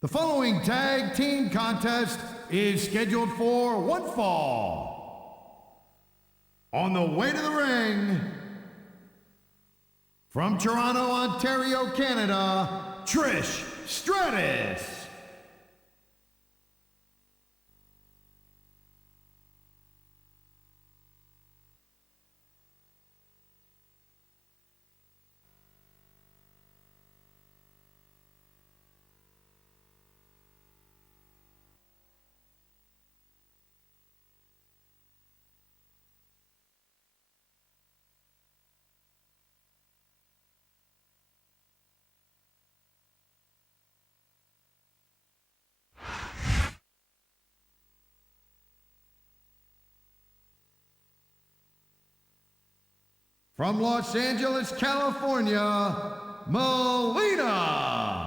The following tag team contest is scheduled for one fall. On the way to the ring, from Toronto, Ontario, Canada, Trish Stratus. From Los Angeles, California, Melina.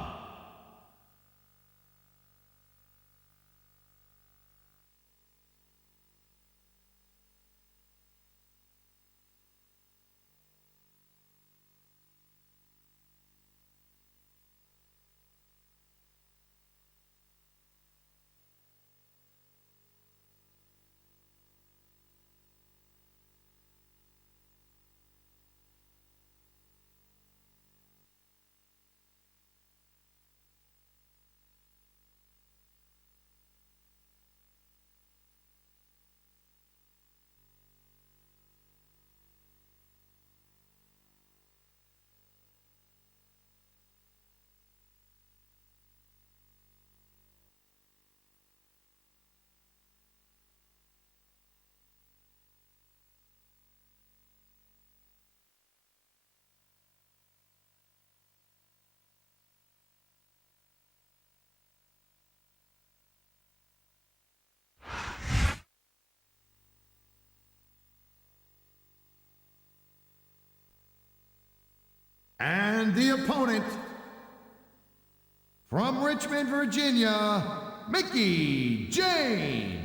And the opponent, from Richmond, Virginia, Mickie James.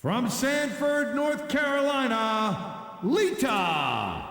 From Sanford, North Carolina, Lita.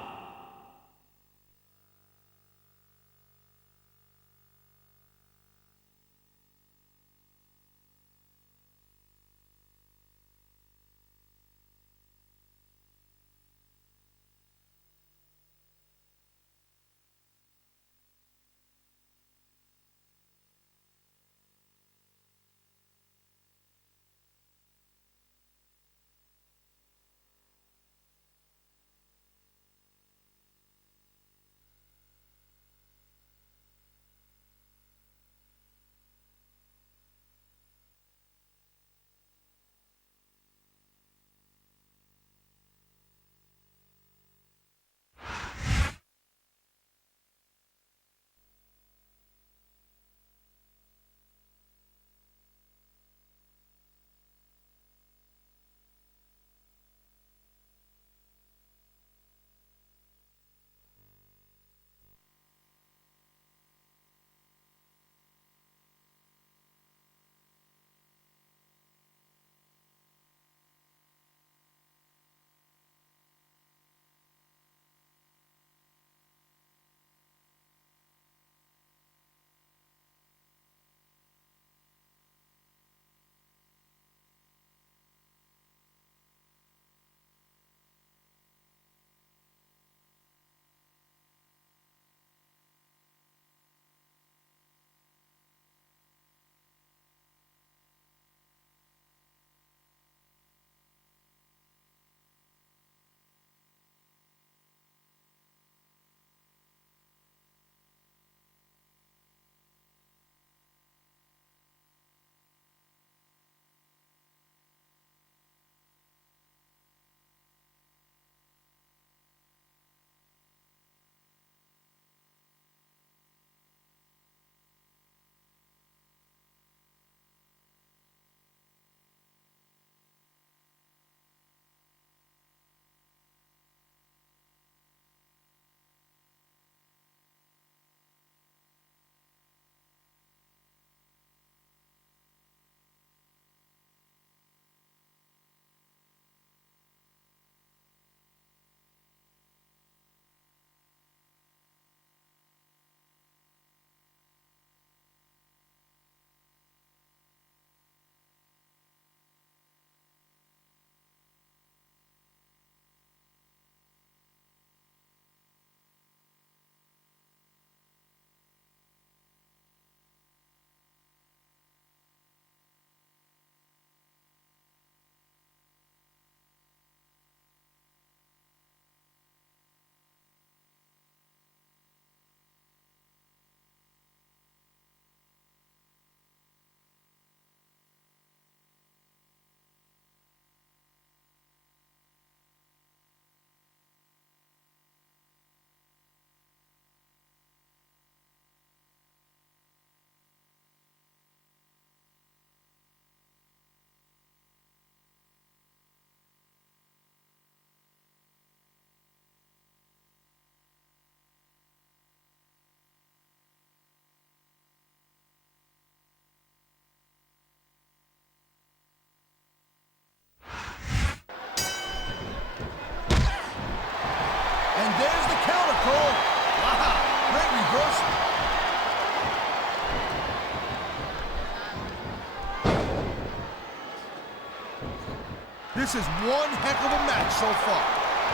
This is one heck of a match so far.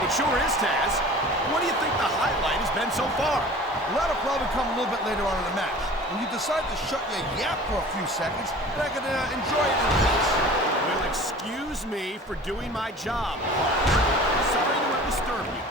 It sure is, Taz. What do you think the highlight has been so far? Well, that'll probably come a little bit later on in the match. When you decide to shut your yap for a few seconds, then I can enjoy it in peace. Well, excuse me for doing my job, partner. Sorry to have disturbed you.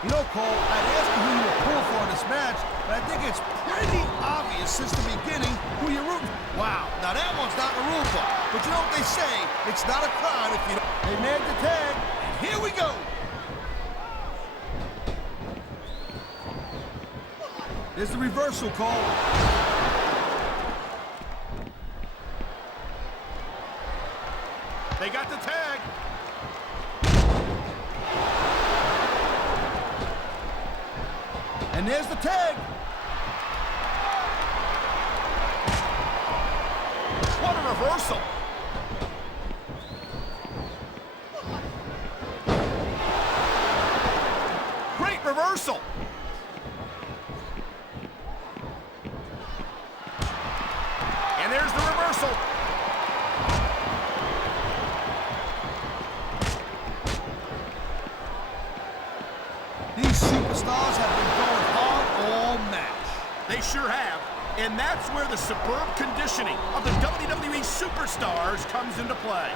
You know, Cole, I'd ask you who you were pulling for in this match, but I think it's pretty obvious since the beginning who you're rooting for. Wow, now that one's not in the rule book. But you know what they say, it's not a crime if you don't. They made the tag, and here we go. There's the reversal, Cole. They got the tag. And there's the tag. What a reversal. Great reversal. And there's the reversal. These superstars have been going hard all match. They sure have. And that's where the superb conditioning of the WWE superstars comes into play.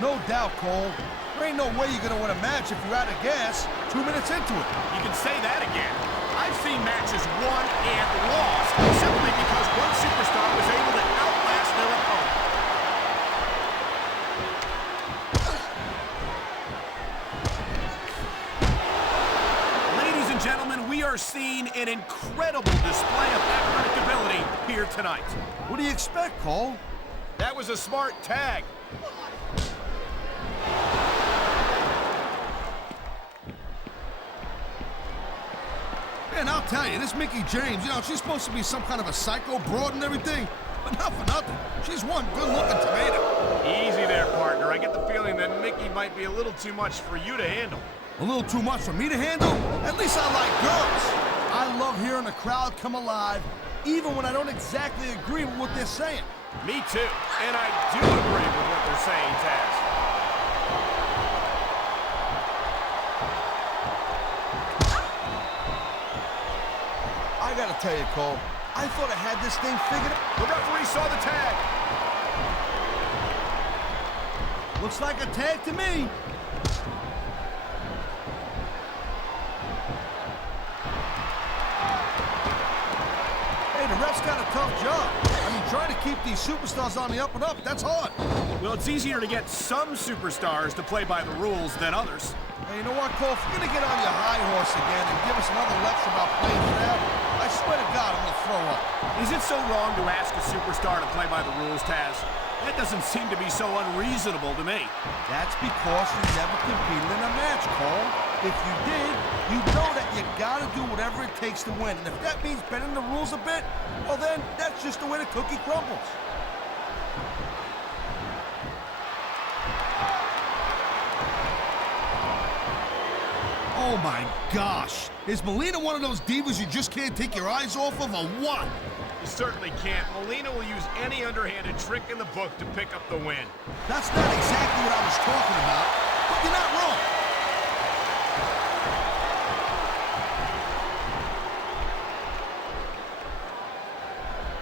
No doubt, Cole. There ain't no way you're going to win a match if you're out of gas 2 minutes into it. You can say that again. I've seen matches won and lost simply because one superstar was able to outlast their opponent. Ladies and gentlemen, we are seeing an incredible display of athletic ability here tonight. What do you expect, Cole? That was a smart tag. Man, I'll tell you, this Mickie James, you know, she's supposed to be some kind of a psycho broad and everything, but not for nothing. She's one good-looking tomato. Easy there, partner. I get the feeling that Mickie might be a little too much for you to handle. A little too much for me to handle? At least I like girls. I love hearing the crowd come alive, even when I don't exactly agree with what they're saying. Me too. And I do agree with what they're saying, Taz. I gotta tell you, Cole, I thought I had this thing figured out. The referee saw the tag. Looks like a tag to me. Hey, the ref's got a tough job. I mean, trying to keep these superstars on the up and up, that's hard. Well, it's easier to get some superstars to play by the rules than others. Hey, you know what, Cole? If you're gonna get on your high horse again and give us another lecture about playing fair, I swear to God, I'm gonna throw up. Is it so wrong to ask a superstar to play by the rules, Taz? That doesn't seem to be so unreasonable to me. That's because you never competed in a match, Cole. If you did, you know that you gotta do whatever it takes to win. And if that means bending the rules a bit, well then, that's just the way the cookie crumbles. Oh my gosh! Is Melina one of those divas you just can't take your eyes off of, or what? You certainly can't. Melina will use any underhanded trick in the book to pick up the win. That's not exactly what I was talking about, but you're not wrong.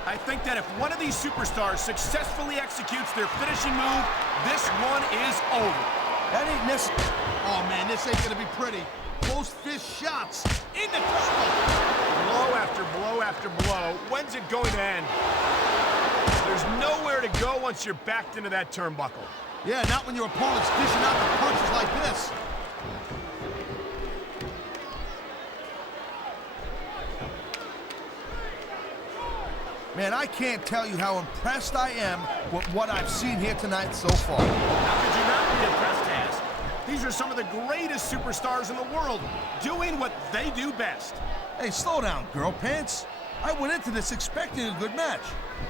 I think that if one of these superstars successfully executes their finishing move, this one is over. That ain't necessary. Oh man, this ain't gonna be pretty. Close fist shots in the turnbuckle. Blow after blow after blow. When's it going to end? There's nowhere to go once you're backed into that turnbuckle. Yeah, not when your opponent's dishing out the punches like this. Man, I can't tell you how impressed I am with what I've seen here tonight so far. How could you not be impressed, Taz? These are some of the greatest superstars in the world, doing what they do best. Hey, slow down, girl pants. I went into this expecting a good match.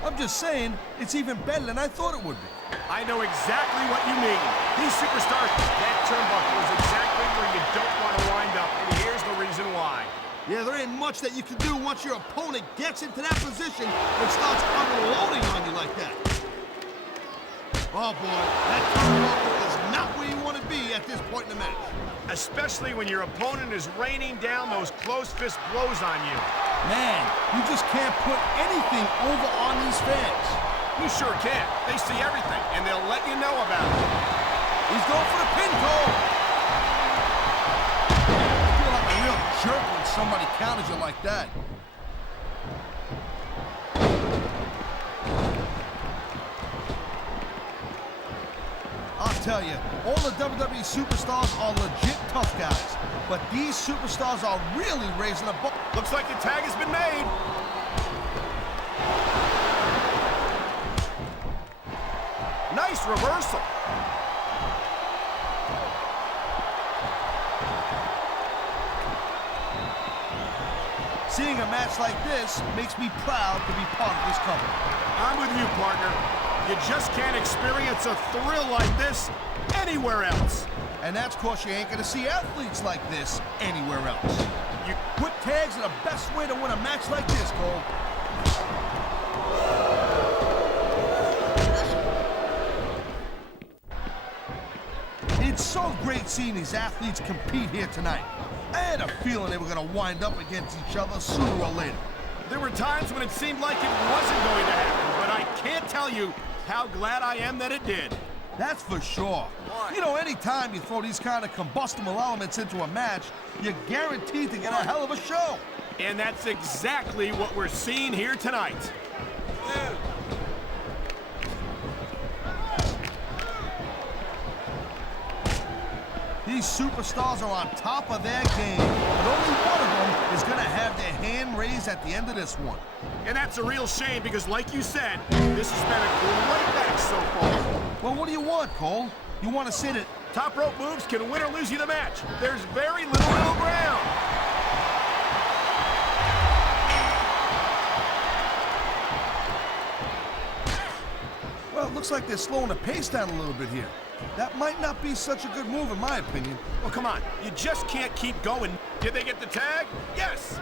I'm just saying, it's even better than I thought it would be. I know exactly what you mean. These superstars, that turnbuckle is exactly where you don't want to wind up, and here's the reason why. Yeah, there ain't much that you can do once your opponent gets into that position and starts unloading on you like that. Oh, boy, that turnbuckle is not where you want to be at this point in the match. Especially when your opponent is raining down those closed fist blows on you. Man, you just can't put anything over on these fans. You sure can. They see everything, and they'll let you know about it. He's going for the pin, Cole. You feel like a real jerk when somebody counters you like that. I'll tell you, all the WWE superstars are legit tough guys, but these superstars are really raising the bar. Looks like the tag has been made. Nice reversal. Seeing a match like this makes me proud to be part of this company. I'm with you, partner. You just can't experience a thrill like this anywhere else. And that's because you ain't gonna see athletes like this anywhere else. You quit tags are the best way to win a match like this, Cole. It's so great seeing these athletes compete here tonight. I had a feeling they were gonna wind up against each other sooner or later. There were times when it seemed like it wasn't going to happen, but I can't tell you how glad I am that it did. That's for sure. You know, anytime you throw these kind of combustible elements into a match, you're guaranteed to get a hell of a show. And that's exactly what we're seeing here tonight. These superstars are on top of their game, but only one of them is going to have their hand raised at the end of this one. And that's a real shame because, like you said, this has been a great match so far. Well, what do you want, Cole? You want to say that top rope moves can win or lose you the match. There's very little middle ground. Well, it looks like they're slowing the pace down a little bit here. That might not be such a good move, in my opinion. Well, come on. You just can't keep going. Did they get the tag? Yes!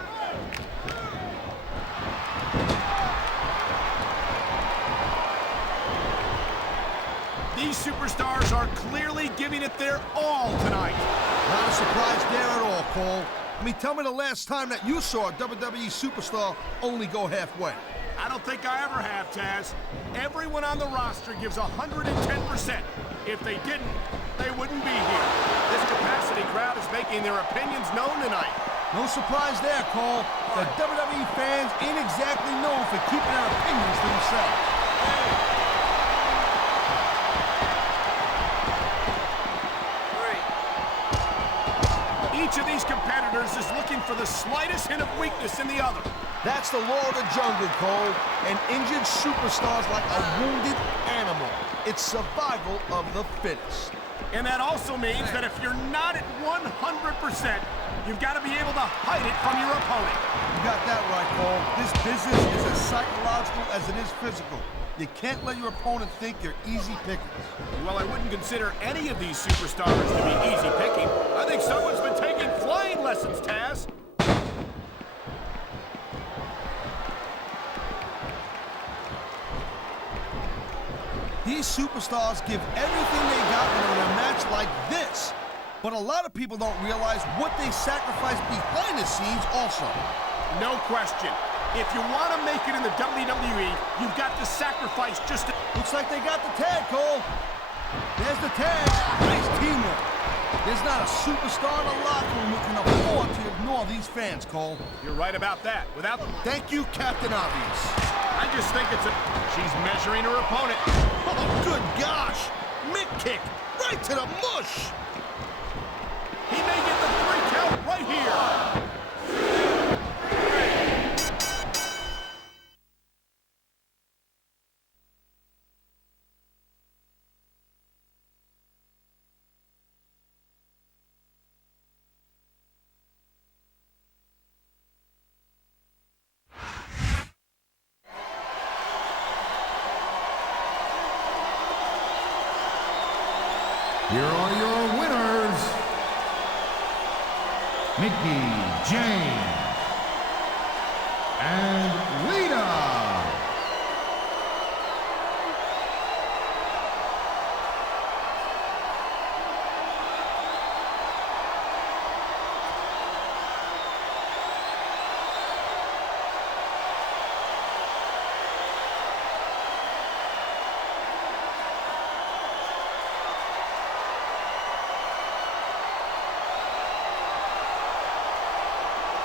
These superstars are clearly giving it their all tonight. Not a surprise there at all, Cole. I mean, tell me the last time that you saw a WWE superstar only go halfway. I don't think I ever have, Taz. Everyone on the roster gives 110%. If they didn't, they wouldn't be here. This capacity crowd is making their opinions known tonight. No surprise there, Cole. The WWE fans ain't exactly known for keeping their opinions to themselves. Each of these competitors is looking for the slightest hint of weakness in the other. That's the law of the jungle, Cole. An injured superstar's like a wounded animal. It's survival of the fittest. And that also means that if you're not at 100%, you've got to be able to hide it from your opponent. You got that right, Cole. This business is as psychological as it is physical. You can't let your opponent think you're easy pickings. Well, I wouldn't consider any of these superstars to be easy picking. I think someone's been taking flying lessons, Taz. These superstars give everything they got when they're in a match like this. But a lot of people don't realize what they sacrifice behind the scenes also. No question. If you want to make it in the WWE, you've got to sacrifice just a... Looks like they got the tag, Cole. There's the tag. Nice teamwork. There's not a superstar in the locker room who can afford to ignore these fans, Cole. You're right about that. Without... Thank you, Captain Obvious. I just think it's a... She's measuring her opponent. Oh, good gosh. Mick kick right to the mush. He may get the 3 count right here. Here are your winners, Mickie James and Lita.